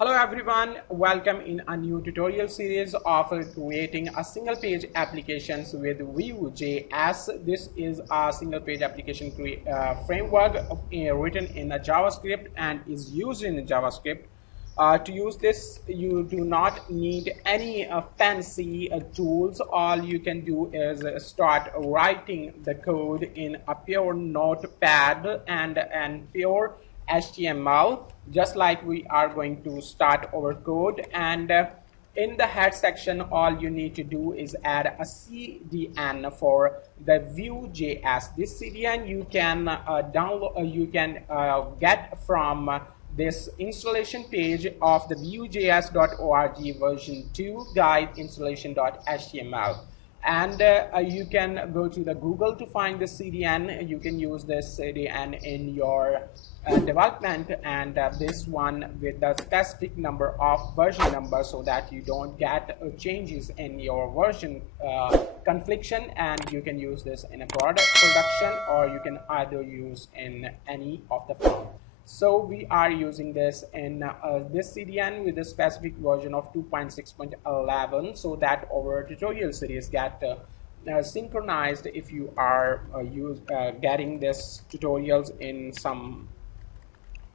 Hello everyone, welcome in a new tutorial series of creating a single page applications with vue.js. This is a single page application framework written in a JavaScript and is used in JavaScript. To use this, you do not need any fancy tools. All you can do is start writing the code in a pure notepad and pure HTML, just like we are going to start our code. And in the head section, all you need to do is add a CDN for the vue.js. This CDN you can get from this installation page of the vue.js.org version 2 guide installation.html. And you can go to the Google to find the CDN. You can use this CDN in your development, and this one with the specific number of version number, so that you don't get changes in your version confliction. And you can use this in a production, or you can either use in any of the form. So we are using this in this CDN with a specific version of 2.6.11, so that our tutorial series get synchronized if you are getting this tutorials in some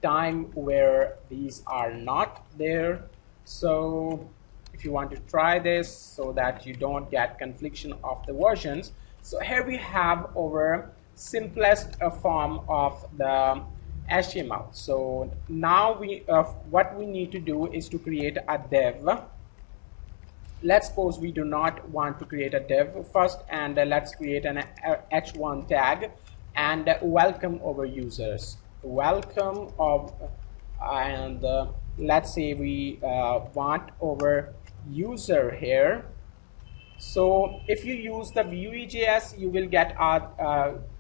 time where these are not there. So if you want to try this so that you don't get confliction of the versions, so here we have our simplest form of the HTML. So now what we need to do is to create a div. Let's suppose we do not want to create a div first, and let's create an h1 tag and welcome our users. Welcome of and let's say we want our user here. So if you use the vue.js, you will get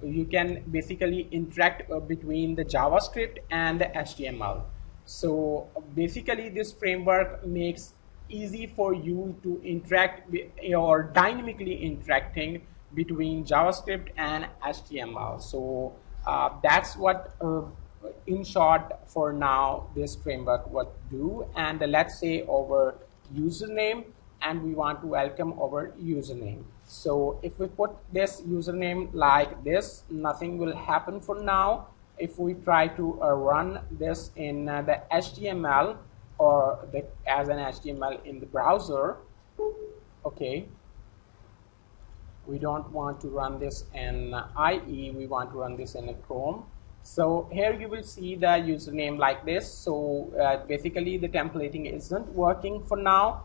you can basically interact between the JavaScript and the HTML. So basically this framework makes easy for you to interact or dynamically interacting between JavaScript and HTML. So that's what in short for now this framework would do. And let's say our username, and we want to welcome our username. So if we put this username like this, nothing will happen for now. If we try to run this in the HTML or as an HTML in the browser, okay, we don't want to run this in IE, we want to run this in a Chrome. So here you will see the username like this. So basically the templating isn't working for now.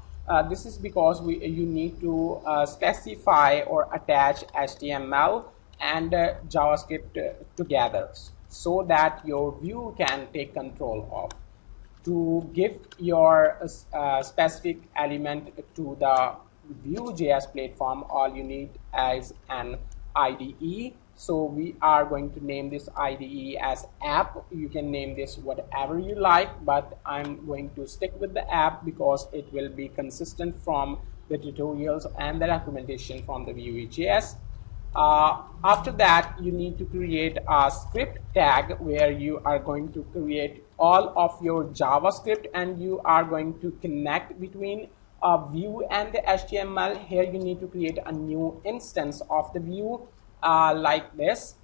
This is because you need to specify or attach HTML and JavaScript together, so that your view can take control of. To give your specific element to the vue.js platform, all you need is an IDE. So we are going to name this IDE as app. You can name this whatever you like, but I'm going to stick with the app because it will be consistent from the tutorials and the documentation from the vue.js. After that, you need to create a script tag where you are going to create all of your JavaScript, and you are going to connect between view and the HTML. Here you need to create a new instance of the view like this.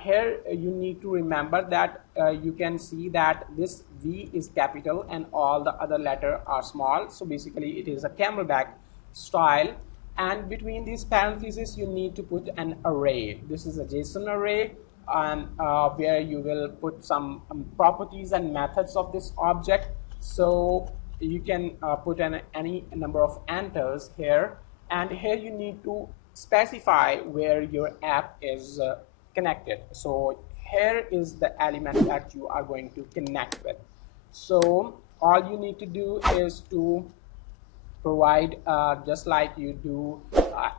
Here you need to remember that you can see that this V is capital and all the other letters are small. So basically it is a camelback style. And between these parentheses, you need to put an array. This is a JSON array, and where you will put some properties and methods of this object. So you can put any number of enters here, and here you need to specify where your app is connected. So here is the element that you are going to connect with. So all you need to do is to provide just like you do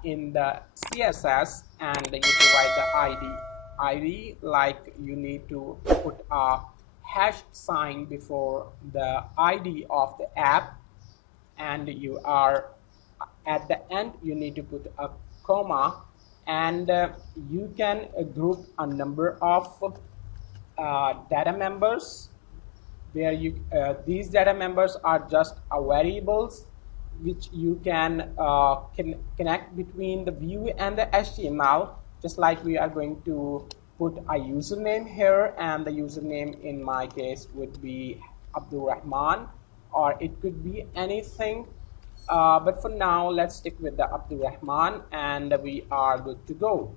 in the CSS, and you provide the ID, like you need to put a hash sign before the ID of the app, and you are at the end you need to put a comma, and you can group a number of data members where you these data members are just variables which you can connect between the view and the HTML. Just like we are going to put a username here, and the username in my case would be Abdul Rahman, or it could be anything. But for now, let's stick with the Abdul Rahman, and we are good to go.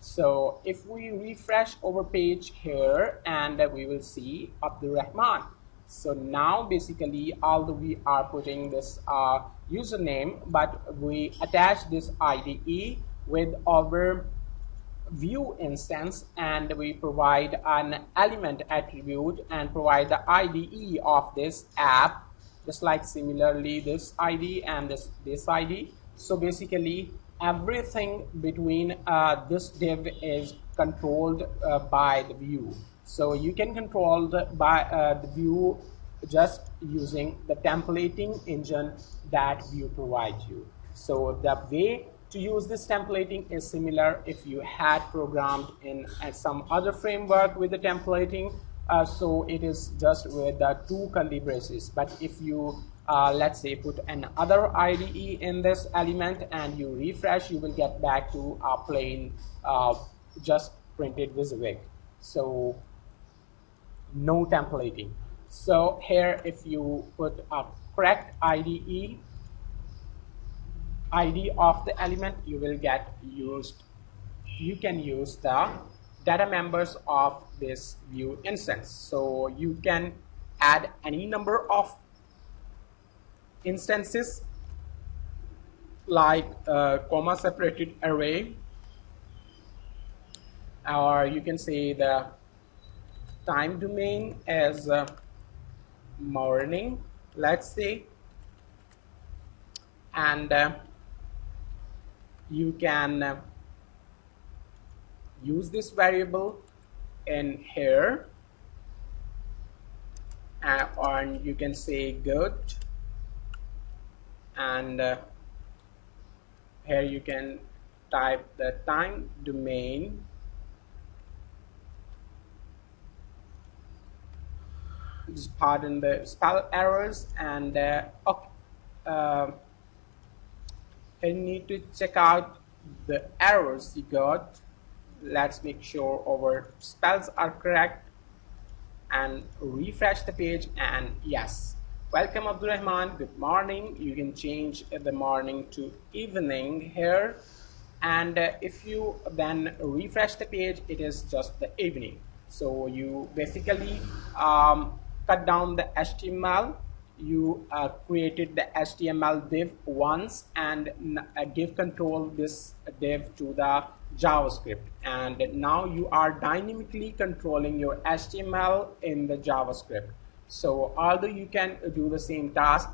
So if we refresh our page here, and we will see Abdul Rahman. So now basically, although we are putting this username, but we attach this IDE with our view instance, and we provide an element attribute and provide the IDE of this app, just like similarly this ID and this ID. So basically everything between this div is controlled by the view. So you can control the view just using the templating engine that Vue provides you. So the way to use this templating is similar if you had programmed in some other framework with the templating. So it is just with the two curly braces. But if you let's say put another IDE in this element and you refresh, you will get back to a plain just printed WYSIWYG. So no templating. So here if you put a correct ID of the element, you will get used, you can use the data members of this view instance. So you can add any number of instances, like a comma separated array, or you can say the time domain as morning, let's say, and you can use this variable in here, or you can say good, and here you can type the time domain, just pardon the spell errors, and you need to check out the errors you got. Let's make sure our spells are correct and refresh the page, and yes, welcome Abdul Rahman, good morning. You can change the morning to evening here, and if you then refresh the page, it is just the evening. So you basically cut down the HTML. You created the HTML div once and give control this div to the JavaScript, and now you are dynamically controlling your HTML in the JavaScript. So although you can do the same task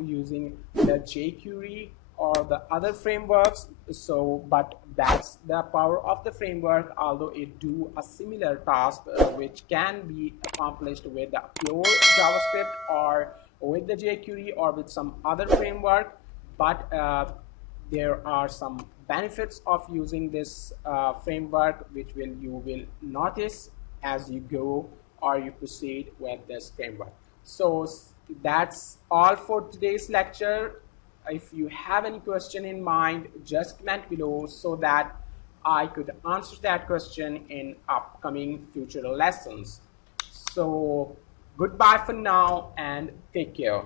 using the jQuery or the other frameworks, so but that's the power of the framework, although it do a similar task which can be accomplished with the pure JavaScript or with the jQuery or with some other framework, but there are some benefits of using this framework which you will notice as you go or you proceed with this framework. So that's all for today's lecture. If you have any question in mind, just comment below so that I could answer that question in upcoming future lessons. So goodbye for now and take care.